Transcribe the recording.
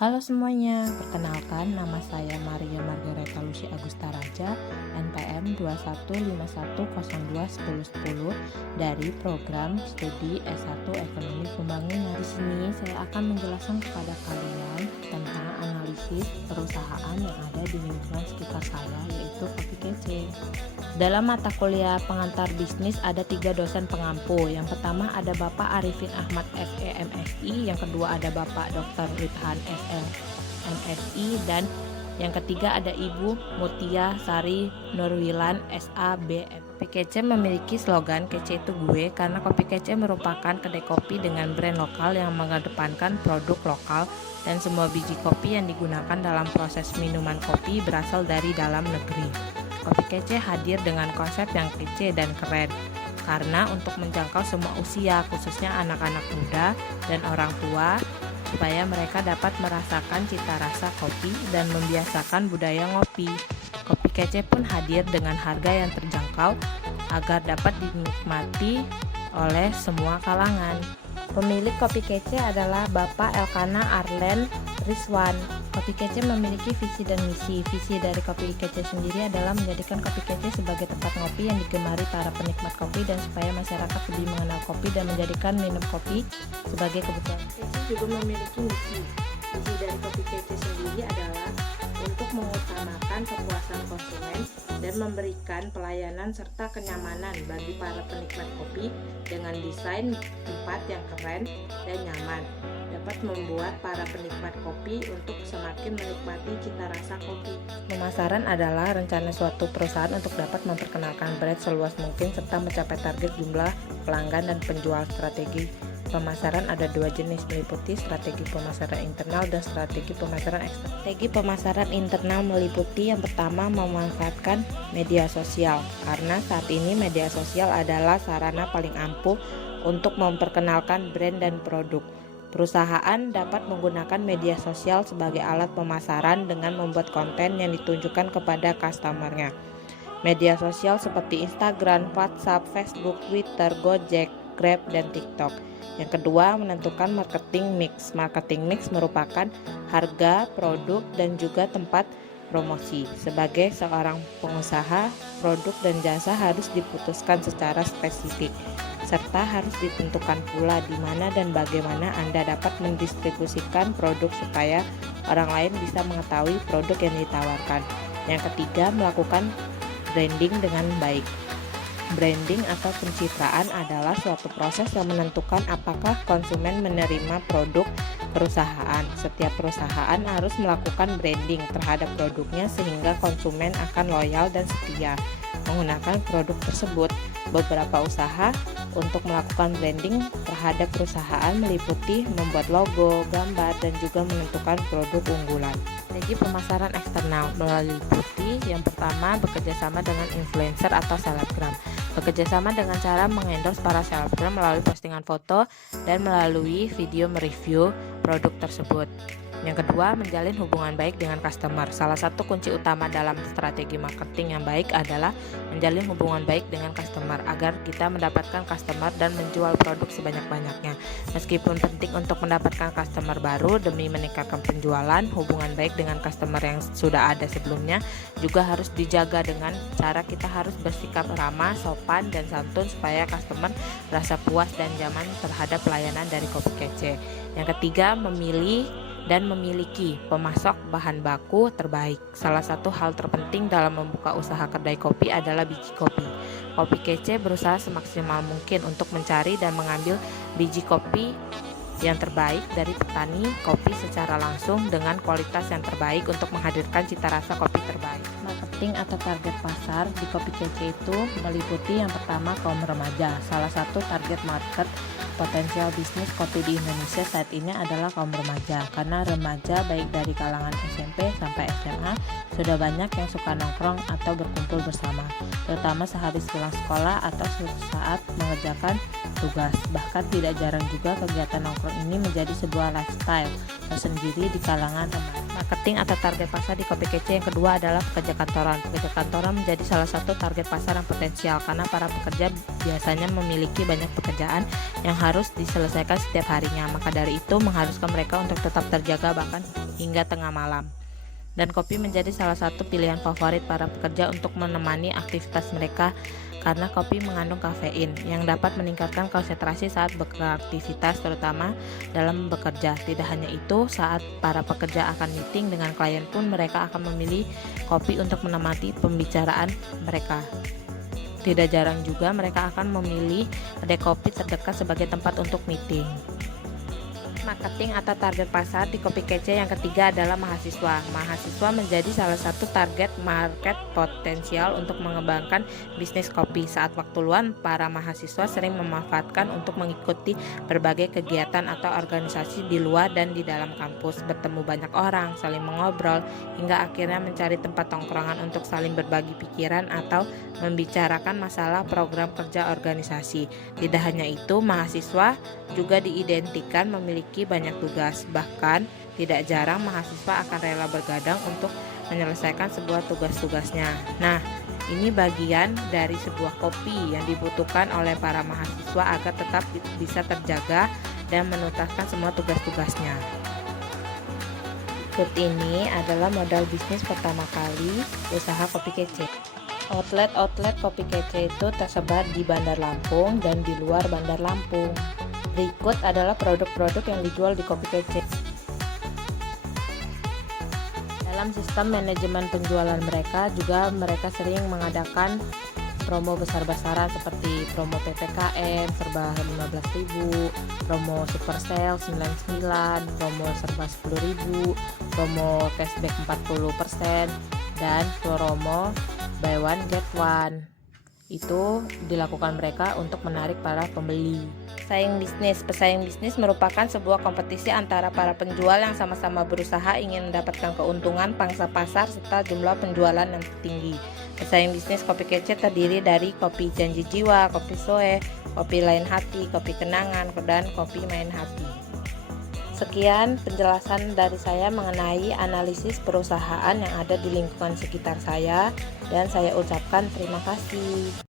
Halo semuanya, perkenalkan nama saya Maria Margareta Lucy Agusta Raja, NPM 2151021010 dari program studi S1 Ekonomi Pembangunan. Di sini saya akan menjelaskan kepada kalian tentang analisis perusahaan yang ada di lingkungan sekitar saya, yaitu Kopi Kece. Dalam mata kuliah pengantar bisnis ada 3 dosen pengampu. Yang pertama ada Bapak Arifin Ahmad SE MSI, yang kedua ada Bapak Dr. Rithan SL MSI, dan yang ketiga ada Ibu Mutia Sari Nurwilan SABM. Kopi Kece memiliki slogan "Kece itu gue" karena Kopi Kece merupakan kedai kopi dengan brand lokal yang mengedepankan produk lokal dan semua biji kopi yang digunakan dalam proses minuman kopi berasal dari dalam negeri. Kopi Kece hadir dengan konsep yang kece dan keren karena untuk menjangkau semua usia, khususnya anak-anak muda dan orang tua, supaya mereka dapat merasakan cita rasa kopi dan membiasakan budaya ngopi. Kopi Kece pun hadir dengan harga yang terjangkau agar dapat dinikmati oleh semua kalangan. Pemilik Kopi Kece adalah Bapak Elkana Arlen Rizwan. Kopi Kece memiliki visi dan misi. Visi dari Kopi Kece sendiri adalah menjadikan Kopi Kece sebagai tempat ngopi yang digemari para penikmat kopi dan supaya masyarakat lebih mengenal kopi dan menjadikan minum kopi sebagai kebutuhan. Kece juga memiliki misi. Misi dari Kopi Kece sendiri adalah untuk mengutamakan kepuasan konsumen dan memberikan pelayanan serta kenyamanan bagi para penikmat kopi dengan desain tempat yang keren dan nyaman, dapat membuat para penikmat kopi untuk semakin menikmati cita rasa kopi. Pemasaran adalah rencana suatu perusahaan untuk dapat memperkenalkan brand seluas mungkin serta mencapai target jumlah pelanggan dan penjual. Strategi pemasaran ada 2 jenis, meliputi strategi pemasaran internal dan strategi pemasaran eksternal. Strategi pemasaran internal meliputi yang pertama memanfaatkan media sosial, karena saat ini media sosial adalah sarana paling ampuh untuk memperkenalkan brand dan produk. Perusahaan dapat menggunakan media sosial sebagai alat pemasaran dengan membuat konten yang ditunjukkan kepada customer-nya. Media sosial seperti Instagram, WhatsApp, Facebook, Twitter, Gojek, Grab, dan TikTok. Yang kedua, menentukan marketing mix. Marketing mix merupakan harga, produk, dan juga tempat promosi. Sebagai seorang pengusaha, produk dan jasa harus diputuskan secara spesifik, serta harus ditentukan pula di mana dan bagaimana Anda dapat mendistribusikan produk supaya orang lain bisa mengetahui produk yang ditawarkan. Yang ketiga, melakukan branding dengan baik. Branding atau pencitraan adalah suatu proses yang menentukan apakah konsumen menerima produk perusahaan. Setiap perusahaan harus melakukan branding terhadap produknya sehingga konsumen akan loyal dan setia menggunakan produk tersebut. Beberapa usaha untuk melakukan branding terhadap perusahaan meliputi membuat logo, gambar, dan juga menentukan produk unggulan. Strategi pemasaran eksternal meliputi yang pertama bekerjasama dengan influencer atau selebgram. Bekerjasama dengan cara mengendorse para selebgram melalui postingan foto dan melalui video mereview produk tersebut. Yang kedua, menjalin hubungan baik dengan customer. Salah satu kunci utama dalam strategi marketing yang baik adalah menjalin hubungan baik dengan customer agar kita mendapatkan customer dan menjual produk sebanyak-banyaknya. Meskipun penting untuk mendapatkan customer baru demi meningkatkan penjualan, hubungan baik dengan customer yang sudah ada sebelumnya juga harus dijaga dengan cara kita harus bersikap ramah, sopan, dan santun supaya customer merasa puas dan nyaman terhadap pelayanan dari Kopi Kece. Yang ketiga, memilih dan memiliki pemasok bahan baku terbaik. Salah satu hal terpenting dalam membuka usaha kedai kopi adalah biji kopi. Kopi Kece berusaha semaksimal mungkin untuk mencari dan mengambil biji kopi yang terbaik dari petani kopi secara langsung dengan kualitas yang terbaik untuk menghadirkan cita rasa kopi terbaik. Marketing atau target pasar di Kopi Kece itu meliputi yang pertama kaum remaja. Salah satu target market potensial bisnis kopi di Indonesia saat ini adalah kaum remaja, karena remaja baik dari kalangan SMP sampai SMA sudah banyak yang suka nongkrong atau berkumpul bersama, terutama sehabis pulang sekolah atau saat mengerjakan tugas. Bahkan tidak jarang juga kegiatan nongkrong ini menjadi sebuah lifestyle tersendiri di kalangan remaja. Marketing atau target pasar di Kopi Kece yang kedua adalah pekerja kantoran. Pekerja kantoran menjadi salah satu target pasar yang potensial karena para pekerja biasanya memiliki banyak pekerjaan yang harus diselesaikan setiap harinya. Maka dari itu mengharuskan mereka untuk tetap terjaga bahkan hingga tengah malam. Dan kopi menjadi salah satu pilihan favorit para pekerja untuk menemani aktivitas mereka karena kopi mengandung kafein yang dapat meningkatkan konsentrasi saat beraktivitas, terutama dalam bekerja. Tidak hanya itu, saat para pekerja akan meeting dengan klien pun mereka akan memilih kopi untuk menemani pembicaraan mereka. Tidak jarang juga mereka akan memilih kedai kopi terdekat sebagai tempat untuk meeting. Marketing atau target pasar di Kopi Kece yang ketiga adalah mahasiswa. Mahasiswa menjadi salah satu target market potensial untuk mengembangkan bisnis kopi. Saat waktu luang, para mahasiswa sering memanfaatkan untuk mengikuti berbagai kegiatan atau organisasi di luar dan di dalam kampus, bertemu banyak orang, saling mengobrol, hingga akhirnya mencari tempat tongkrongan untuk saling berbagi pikiran atau membicarakan masalah program kerja organisasi. Tidak hanya itu, mahasiswa juga diidentikan memiliki banyak tugas. Bahkan tidak jarang mahasiswa akan rela bergadang untuk menyelesaikan sebuah tugas-tugasnya. Nah, ini bagian dari sebuah kopi yang dibutuhkan oleh para mahasiswa agar tetap bisa terjaga dan menuntaskan semua tugas-tugasnya. Berikut ini adalah modal bisnis pertama kali usaha Kopi Kece. Outlet Kopi Kece itu tersebar di Bandar Lampung dan di luar Bandar Lampung. Berikut adalah produk-produk yang dijual di Kopi Kece. Dalam sistem manajemen penjualan mereka juga mereka sering mengadakan promo besar-besaran seperti promo PPKM serba 15.000, promo super sale 99, promo serba 10.000, promo cashback 40%, dan promo buy one get one. Itu dilakukan mereka untuk menarik para pembeli. Pesaing bisnis merupakan sebuah kompetisi antara para penjual yang sama-sama berusaha ingin mendapatkan keuntungan pangsa pasar serta jumlah penjualan yang tinggi. Pesaing bisnis Kopi Kece terdiri dari kopi Janji Jiwa, kopi Soe, kopi Lain Hati, kopi Kenangan, dan kopi Main Hati. Sekian penjelasan dari saya mengenai analisis perusahaan yang ada di lingkungan sekitar saya, dan saya ucapkan terima kasih.